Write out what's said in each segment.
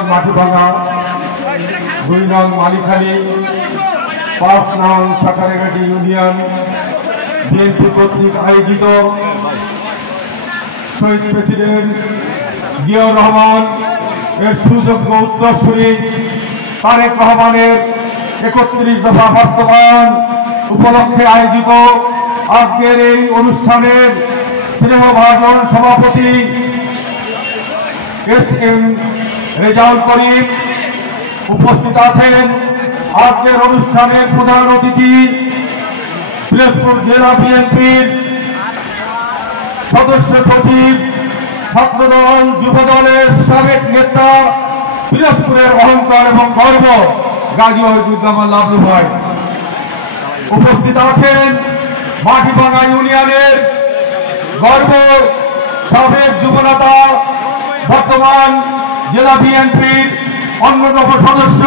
নং মাটিভাঙা, 2 নং মালিখালী, 5 নং সাঁতারেঘাটি ইউনিয়ন বিএনপি কর্তৃক আয়োজিত শহীদ প্রেসিডেন্ট জিয়াউর রহমান এর সুযোগ্য উত্তরসূরি তারেক রহমানের 31 দফা বাস্তবায়ন উপলক্ষে আয়োজিত আজকের এই অনুষ্ঠানের স্নেহভাজন সভাপতি এস.এম. রেজাউল করিম, উপস্থিত আছেন আজকের অনুষ্ঠানের প্রধান অতিথি পিরোজপুর জেলা বিএনপির সদস্য সচিব, ছাত্রদল যুবদলের সাবেক নেতা, পিরোজপুরের অহংকার এবং গর্ব গাজী ওয়াহিদুজ্জামান লাবলু ভাই। উপস্থিত আছেন মাটিভাঙা ইউনিয়নের গর্ব সাবেক যুবনেতা, বর্তমান জেলা বিএনপির অন্যতম সদস্য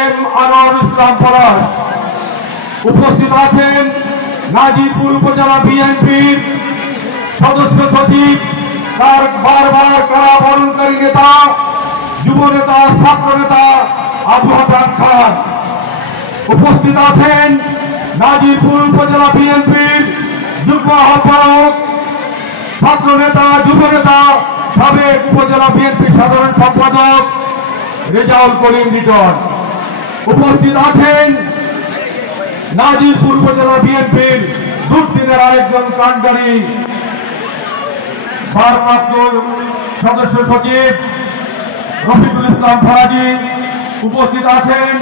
এম আনোয়ার ইসলাম পলাশ। উপস্থিত আছেন নাজিরপুর উপজেলা বিএনপির সদস্য সচিব, তার বারবার কারাবরণকারী নেতা, যুবনেতা, ছাত্র নেতা আবু হাসান খান। উপস্থিত আছেন নাজিরপুর উপজেলা বিএনপির যুগ্ম আহ্বায়ক, ছাত্র নেতা, যুবনেতা, সাবেক উপজেলা বিএনপি সাধারণ সম্পাদক রেজাউল করিম লিটন। উপস্থিত আছেন নাজিরপুর উপজেলা বিএনপির দুর্দিনের আরেকজন কাণ্ডারী, ভারপ্রাপ্ত সদস্য সচিব রফিকুল ইসলাম ফরাজি। উপস্থিত আছেন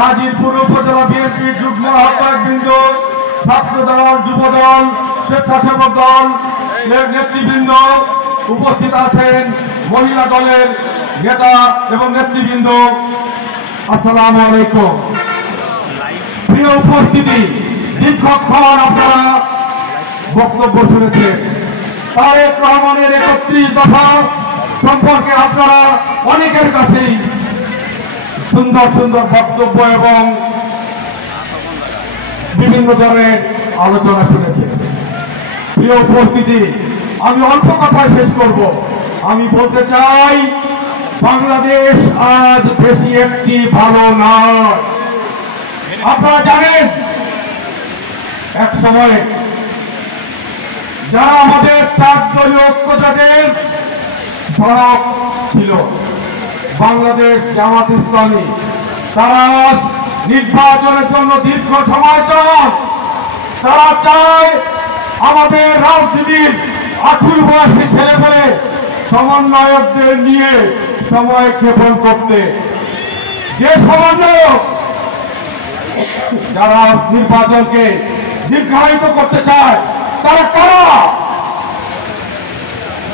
নাজিরপুর উপজেলা বিএনপির যুগ্ম আহ্বায়কবৃন্দ, ছাত্রদল, যুবদল, স্বেচ্ছাসেবক দল এর নেতৃবৃন্দ। উপস্থিত আছেন মহিলা দলের নেতা এবং নেতৃবৃন্দ। আসসালামু আলাইকুম। প্রিয় উপস্থিতি, দীর্ঘক্ষণ আপনারা বক্তব্য শুনেছেন। তারেক রহমানের 31 দফা সম্পর্কে আপনারা অনেকের কাছেই সুন্দর সুন্দর বক্তব্য এবং বিভিন্ন ধরনের আলোচনা শুনেছেন। প্রিয় উপস্থিতি, আমি অল্প কথায় শেষ করব। আমি বলতে চাই, বাংলাদেশ আজ বেশি একটি ভালো নয়। আপনারা জানেন, এক সময় যারা আমাদের 4 দলীয় ঐক্যজোটের সড়ক ছিল, বাংলাদেশ জামাত ইসলামী, তারা নির্বাচনের জন্য দীর্ঘ সময় চায়। তারা চায় আমাদের রাজনীতির 18 বয়সী ছেলে বলে সমন্বয়কদের নিয়ে সময় ক্ষেপণ করতে। যে সমন্বয়ক যারা নির্বাচনকে দীর্ঘায়িত করতে চায়, তারা কারা?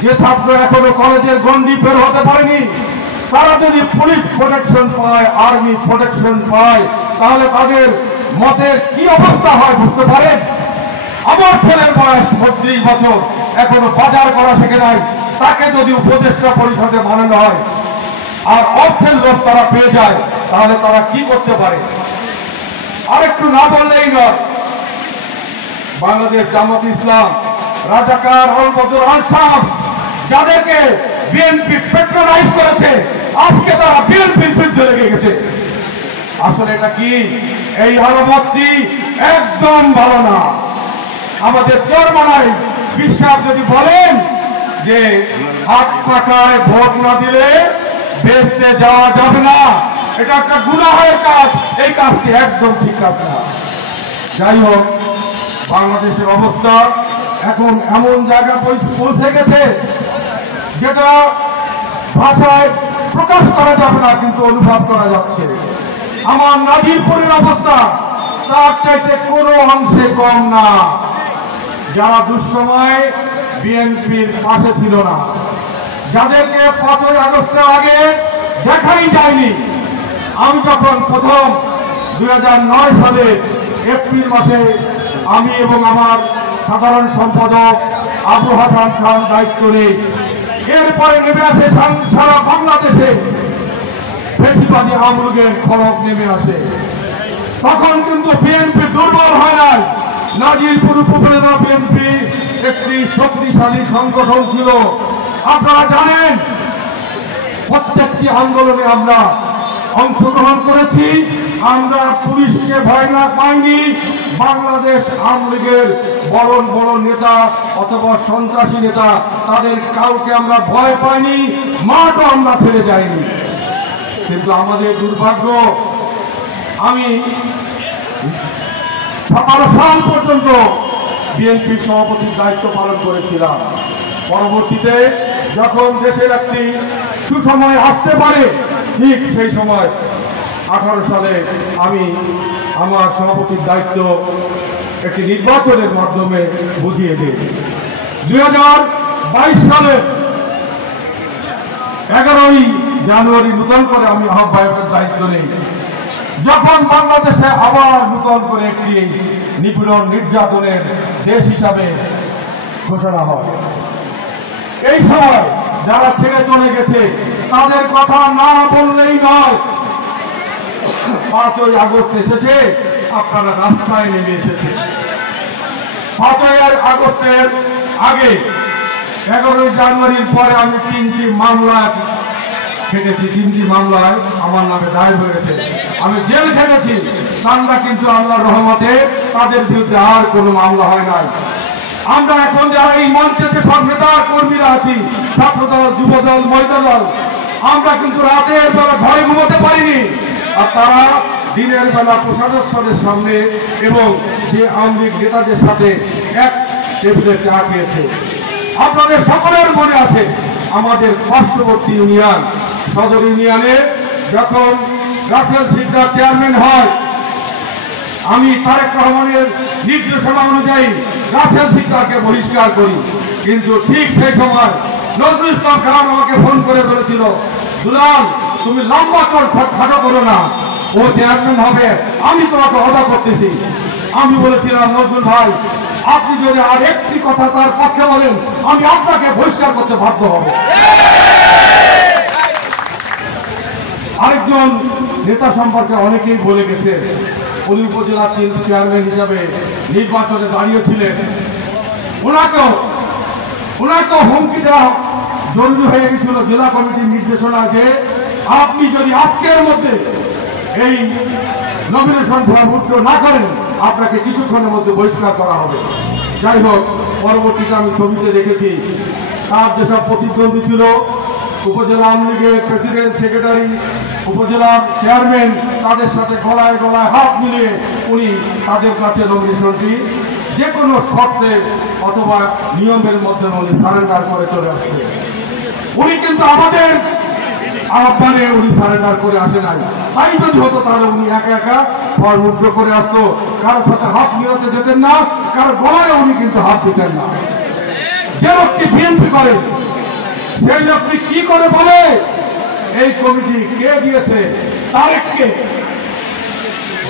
যে ছাত্র এখনো কলেজের গণ্ডি বের হতে পারেনি, তারা যদি পুলিশ প্রোটেকশন পায়, আর্মি প্রোটেকশন পায়, তাহলে তাদের মতের কি অবস্থা হয় বুঝতে পারেন? আমার ছেলের বয়স 32 বছর, এখনো বাজার করা শেখে নাই, তাকে যদি উপদেষ্টা পরিষদে বানানো হয় আর অর্থের লোক তারা পেয়ে যায়, তাহলে তারা কি করতে পারে? আরেকটু না বললেই নয়, বাংলাদেশ জামাত ইসলাম, রাজাকার, আল-বদর, আনসার, যাদেরকে বিএনপি পেট্রোলাইজ করেছে, আজকে তারা বিএনপির বিরুদ্ধে লেগে গেছে। আসলে এটা কি? এই আলামতটি একদম ভালো না। আমাদের চরমনাই বিশ্বাস যদি বলেন যে হাত পাকায় ভোট না দিলে বেচতে যাওয়া যাবে না, এটা একটা গুনাহের কাজ। এই কাজটি একদম ঠিক কাজ না। যাই হোক, বাংলাদেশের অবস্থা এখন এমন জায়গা পৌঁছে গেছে যেটা ভাষায় প্রকাশ করা যাবে না, কিন্তু অনুভব করা যাচ্ছে। আমার নাজিরপুরের অবস্থা তার চাইতে কোনো অংশে কম না। যারা দুঃসময় বিএনপির পাশে ছিল না, যাদেরকে 5ই আগস্টের আগে দেখাই যায়নি। আমি যখন প্রথম 2009 সালে এপ্রিল মাসে আমি এবং আমার সাধারণ সম্পাদক আবু হাসান খান দায়িত্ব নিই, এরপরে নেমে আসে সারা বাংলাদেশে বেশিরভাগই আওয়ামী লীগের খড়গ নেমে আসে। তখন কিন্তু বিএনপি দুর্বল হয় নাই। নাজিরপুর উপজেলা বিএনপি একটি শক্তিশালী সংগঠন ছিল। আপনারা জানেন প্রত্যেকটি আন্দোলনে আমরা অংশগ্রহণ করেছি। আমরা পুলিশকে ভয় না পাইনি। বাংলাদেশ আওয়ামী লীগের বড় বড় নেতা অথবা সন্ত্রাসী নেতা তাদের কাউকে আমরা ভয় পাইনি, মাঠও আমরা ছেড়ে যাইনি। কিন্তু আমাদের দুর্ভাগ্য, আমি 17 সাল পর্যন্ত বিএনপির সভাপতির দায়িত্ব পালন করেছিলাম। পরবর্তীতে যখন দেশের একটি সুসময় আসতে পারে, ঠিক সেই সময় 18 সালে আমি আমার সভাপতির দায়িত্ব একটি নির্বাচনের মাধ্যমে বুঝিয়ে দিই। 2022 সালে 11ই জানুয়ারি নতুন করে আমি আহ্বায়কের দায়িত্ব নেই। যখন বাংলাদেশে আবার নতুন করে একটি নিপীড়ন নির্যাতনের দেশ হিসাবে ঘোষণা হয়, এই সময় যারা ছেড়ে চলে গেছে তাদের কথা না বললেই নয়। 5ই আগস্ট এসেছে, আপনারা রাস্তায় নেমে এসেছে। 5ই আগস্টের আগে 11ই জানুয়ারির পরে আমি 3টি মামলা খেটেছি। 3টি মামলায় আমার নামে দায়ের হয়েছে। আমি জেল খেটেছি। কান্না কিন্তু আল্লাহর রহমতে তাদের বিরুদ্ধে আর কোনো মামলা হয় নাই। আমরা এখন যারা এই মঞ্চে যে সব নেতা কর্মীরা আছি, ছাত্রদল, যুবদল, মহিলা দল, আমরা কিন্তু রাতের বেলা ঘরে ঘুমোতে পারিনি। আর তারা দিনের বেলা প্রশাসনের সামনে এবং যে আওয়ামী লীগ নেতাদের সাথে এক টেবিলে চা খেয়েছে। আপনাদের সকলের মনে আছে আমাদের পার্শ্ববর্তী ইউনিয়ন সদর ইউনিয়নে যখন রাসেল সিকদার চেয়ারম্যান হয়, আমি তারেক রহমানের নির্দেশনা অনুযায়ী রাসেল সিকদারকে বহিষ্কার করি। কিন্তু ঠিক সেই সময় নজরুল ইসলাম খান আমাকে ফোন করে বলেছিল, দুলাল তুমি লম্বা চোট খাটো করো না, ও চেয়ারম্যান হবে, আমি তোমাকে অদা করতেছি। আমি বলেছিলাম, নজরুল ভাই আপনি যদি আর একটি কথা তার পক্ষে বলেন আমি আপনাকে বহিষ্কার করতে বাধ্য হব। আরেকজন নেতা সম্পর্কে অনেকেই বলে গেছে, উনি উপজেলা চেয়ারম্যান হিসাবে নির্বাচনে দাঁড়িয়েছিলেন। ওনাকেও হুমকি দেওয়া জরুরি হয়ে গেছিল জেলা কমিটির নির্দেশনা যে আপনি যদি আজকের মধ্যে এই নমিনেশন ফর্ম না করেন আপনাকে কিছুক্ষণের মধ্যে বহিষ্কার করা হবে। যাই হোক, পরবর্তীতে আমি ছবিতে দেখেছি তার যেসব প্রতিদ্বন্দ্বী ছিল, উপজেলা আওয়ামী লীগের প্রেসিডেন্ট, সেক্রেটারি, উপজেলার চেয়ারম্যান, তাদের সাথে গলায় গলায় হাত মিলিয়ে উনি তাদের কাছে নমিনেশনটি যে কোনো শর্তে অথবা নিয়মের মধ্যে উনি সারেন্ডার করে চলে আসছে। উনি কিন্তু আমাদের আহ্বানে উনি সারেন্ডার করে আসে নাই। তাই যদি হতো তাহলে উনি একা একা ফর্ম উদ্যোগ করে আসতো, কারোর সাথে হাত মিলাতে যেতেন না, কারো গলায় উনি কিন্তু হাত দিতেন না। যে লোকটি বিএনপি করে সেই লোকটি কি করে বলে এই কমিটি কে দিয়েছে? তারেককে।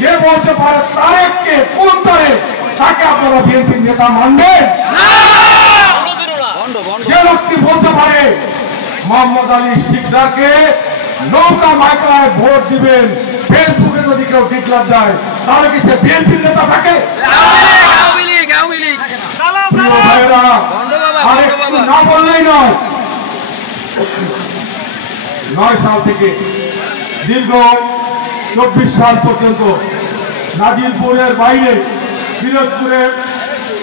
যে বলতে পারে তারেককে, কোন তারেক, তাকে আপনারা বিএনপির নেতা মানবেন? যে লোকটি বলতে পারে মোহাম্মদ আলী সিকদারকে নৌকা মাইকায় ভোট দিবেন, ফেসবুকে যদি কেউ ডিক্লার দেয়, তাহলে কি সে বিএনপির নেতা থাকে? না বললেই নয়। 9 সাল থেকে দীর্ঘ 24 সাল পর্যন্ত নাজিরপুরের বাইরে পিরোজপুরে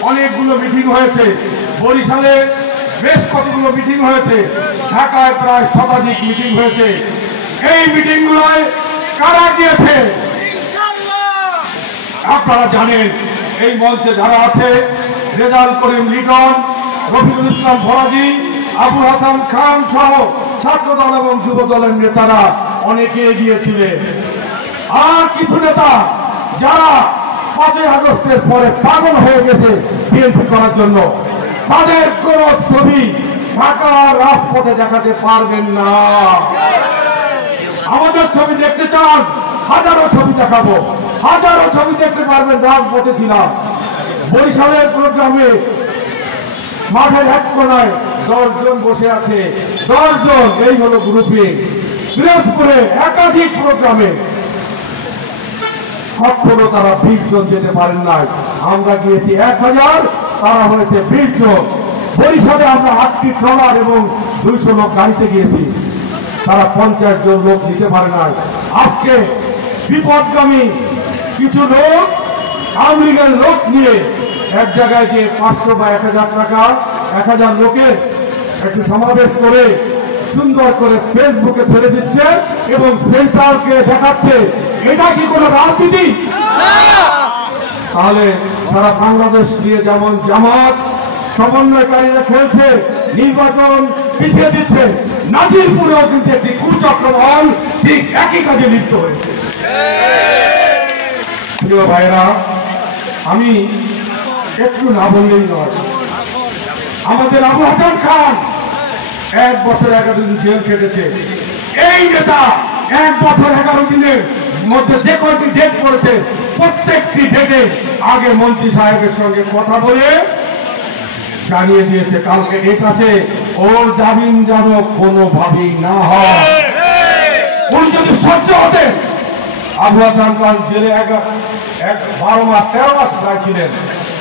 অনেকগুলো মিটিং হয়েছে, বরিশালে বেশ কতগুলো মিটিং হয়েছে, ঢাকায় প্রায় শতাধিক মিটিং হয়েছে। এই মিটিংগুলোয় কারা গিয়েছে আপনারা জানেন। এই মঞ্চে যারা আছে, রেজাল করিম লিটন, রফিকুল ইসলাম ফরাজি, আবু হাসান খান সহ ছাত্রদল এবং যুব দলের নেতারা অনেকে গিয়েছিলেন। আর কিছু নেতা যারা 5ই আগস্টের পরে পাগল হয়ে গেছে বিএনপি করার জন্য, তাদের কোন ছবি ঢাকার রাজপথে দেখাতে পারবেন না। আমাদের ছবি দেখতে চান, হাজারো ছবি দেখাবো, হাজারো ছবি দেখতে পারবেন। রাজপথে ছিলাম, বরিশালের প্রোগ্রামে মাঠের এক কোনায় 10 জন বসে আছে, 10 জন, এই হলো গ্রুপে। পিরোজপুরে একাধিক প্রোগ্রামে কখনো তারা 20 জন যেতে পারেন নাই। আমরা গিয়েছি 1000, তারা হয়েছে 20 জন। বরিশালে আমরা 8টি ট্রলার এবং 200 লোক গাড়িতে গিয়েছি। তারা 50 জন লোক দিতে পারে না। আজকে বিপদগামী কিছু লোক আওয়ামী লীগের লোক নিয়ে এক জায়গায় যে 500 বা 1000 টাকা 1000 লোকের একটু সমাবেশ করে সুন্দর করে ফেসবুকে ছেড়ে দিচ্ছে এবং সেন্ট্রালকে দেখাচ্ছে। এটা কি কোনো রাজনীতি? তাহলে সারা বাংলাদেশ দিয়ে যেমন জামাত সমন্বয়কারীরা খেলছে, নির্বাচন পিছিয়ে দিচ্ছে, নাজিরপুরেও কিন্তু একটি কুচক্রবাল ঠিক একই কাজে লিপ্ত হয়েছে। প্রিয় ভাইরা, আমি একটু না বললেই নয়, আমাদের আবু হাসান খান 1 বছর 11 দিন জেল কেটেছে। এই নেতা 1 বছর 11 দিনের মধ্যে যে কয়টি ডেট করেছে প্রত্যেকটি ডেটে আগে মন্ত্রী সাহেবের সঙ্গে কথা বলে জানিয়ে দিয়েছে কালকে ডেট আছে, ওর জামিন যেন কোনোভাবেই না হয়। উনি যদি সহ্য হতেন, আবু হাসান খান জেলে 12 মাস 13 মাস প্রায় ছিলেন,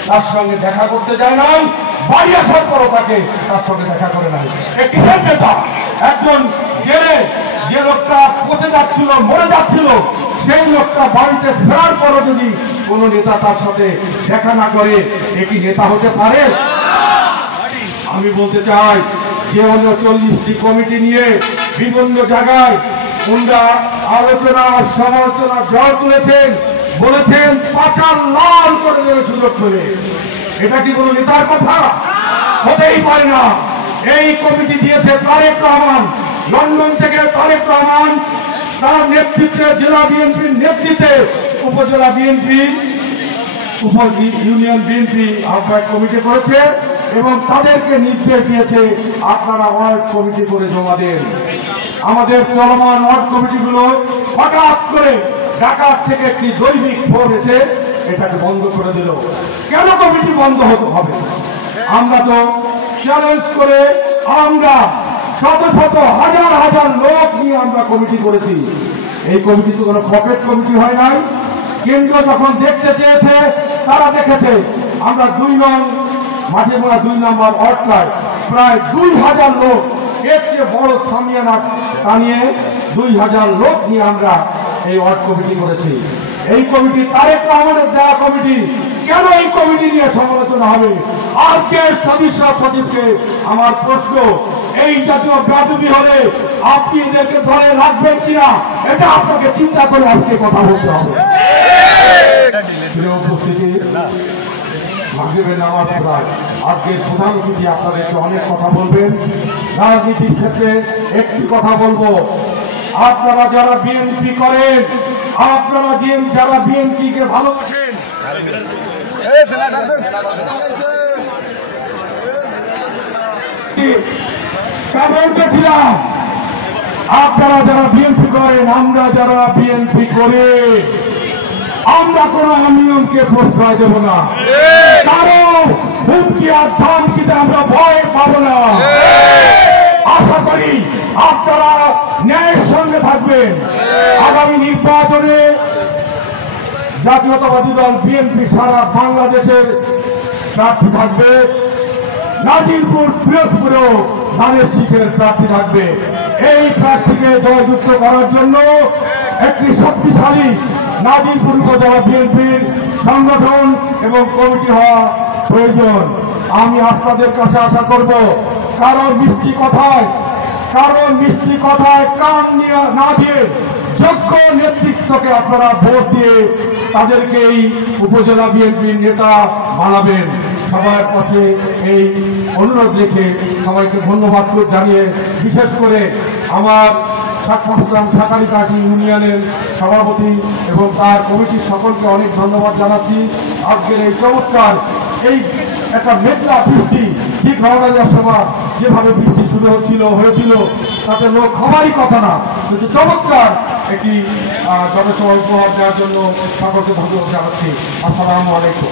তার সঙ্গে দেখা করতে যায় নাই, বাড়ি আসার পরও তার সঙ্গে দেখা করে নাই। কিসের নেতা? একজন জেলে যে লোকটা পচে যাচ্ছিল, মরে যাচ্ছিল, সেই লোকটা বাড়িতে ফেরার পরও যদি কোন নেতা তার সাথে দেখা না করে, এ কি নেতা হতে পারে? আমি বলতে চাই যে হলো 40টি কমিটি নিয়ে বিভিন্ন জায়গায় উন্ডা আলোচনা সমালোচনা ঝড় তুলেছেন, বলেছেন পাচার লাল করে দেবে সুযোগ করে। এটা কি কোনো নেতার কথা? হতেই পারে না। এই কমিটি দিয়েছে তারেক রহমান, লন্ডন থেকে তারেক রহমান তার নেতৃত্বে জেলা বিএনপির নেতৃত্বে উপজেলা বিএনপি ইউনিয়ন বিএনপি আহ্বায়ক কমিটি করেছে এবং তাদেরকে নির্দেশ দিয়েছে আপনারা ওয়ার্ড কমিটি করে জমা দেন। আমাদের চলমান ওয়ার্ড কমিটিগুলো হঠাৎ করে ঢাকা থেকে একটি দৈনিক ফোন এসে এটাকে বন্ধ করে দিল। কেন কমিটি বন্ধ হতে হবে? আমরা তো চ্যালেঞ্জ করে আমরা শত শত হাজার হাজার লোক নিয়ে আমরা কমিটি করেছি। এই কমিটি তো কোনো পকেট কমিটি হয় নাই। কেন্দ্র যখন দেখতে চেয়েছে তারা দেখেছে আমরা 2 নং মাঝেমোড়া 2 নম্বর ওয়ার্ডটায় প্রায় 2000 লোক, এর চেয়ে বড় সামিয়ানা টানিয়ে 2000 লোক নিয়ে আমরা এই ওয়ার্ড কমিটি করেছি। এই কমিটি তারেক রহমানের দেওয়া কমিটি। কেন এই কমিটি নিয়ে সমালোচনা হবে? আজকের সচিবকে আমার প্রশ্ন, এই জাতীয় ব্যাধি হলে আপনি এদেরকে ধরে রাখবেন কিনা, এটা আপনাকে চিন্তা করে আজকে কথা বলতে হবে। উপস্থিতি মাগরিবের নামাজ পড়ায় আজকের প্রধান অতিথি আপনাদেরকে অনেক কথা বলবেন। রাজনীতির ক্ষেত্রে একটি কথা বলবো, আপনারা যারা বিএনপি করেন, আপনারা যারা বিএনপিকে ভালোবাসেন, বলতেছিলাম আপনারা যারা বিএনপি করেন, আমরা যারা বিএনপি করে আমরা কোন অনিয়মকে প্রশ্রয় দেব না, কারো হুমকি আর ধামকিতে আমরা ভয় পাবো না। আশা করি আপনারা ন্যায়ের সঙ্গে থাকবেন। আগামী নির্বাচনে জাতীয়তাবাদী দল বিএনপি সারা বাংলাদেশের প্রার্থী থাকবে, নাজিরপুর পিরোজপুরেও ধানের শীষের প্রার্থী থাকবে। এই প্রার্থীকে জয়যুক্ত করার জন্য একটি শক্তিশালী নাজিরপুর উপজেলা বিএনপির সংগঠন এবং কমিটি হওয়া প্রয়োজন। আমি আপনাদের কাছে আশা করব, কারণ মিষ্টি কথায় কান না দিয়ে যোগ্য নেতৃত্বকে আপনারা ভোট দিয়ে তাদেরকে এই উপজেলা বিএনপির নেতা বানাবেন। সবার কাছে এই অনুরোধ রেখে সবাইকে ধন্যবাদ জানিয়ে, বিশেষ করে আমার সাকারিকাটি ইউনিয়নের সভাপতি এবং তার কমিটির সকলকে অনেক ধন্যবাদ জানাচ্ছি। আজকের এই চমৎকার এই একটা মেঘলা বৃষ্টি, ঠিক রওনার সময় যেভাবে বৃষ্টি শুরু হয়েছিল তাতে লোক হওয়ারই কথা না, কিন্তু চমৎকার একটি জনসভা উপহার দেওয়ার জন্য সকলকে ধন্যবাদ জানাচ্ছি। আসসালামু আলাইকুম।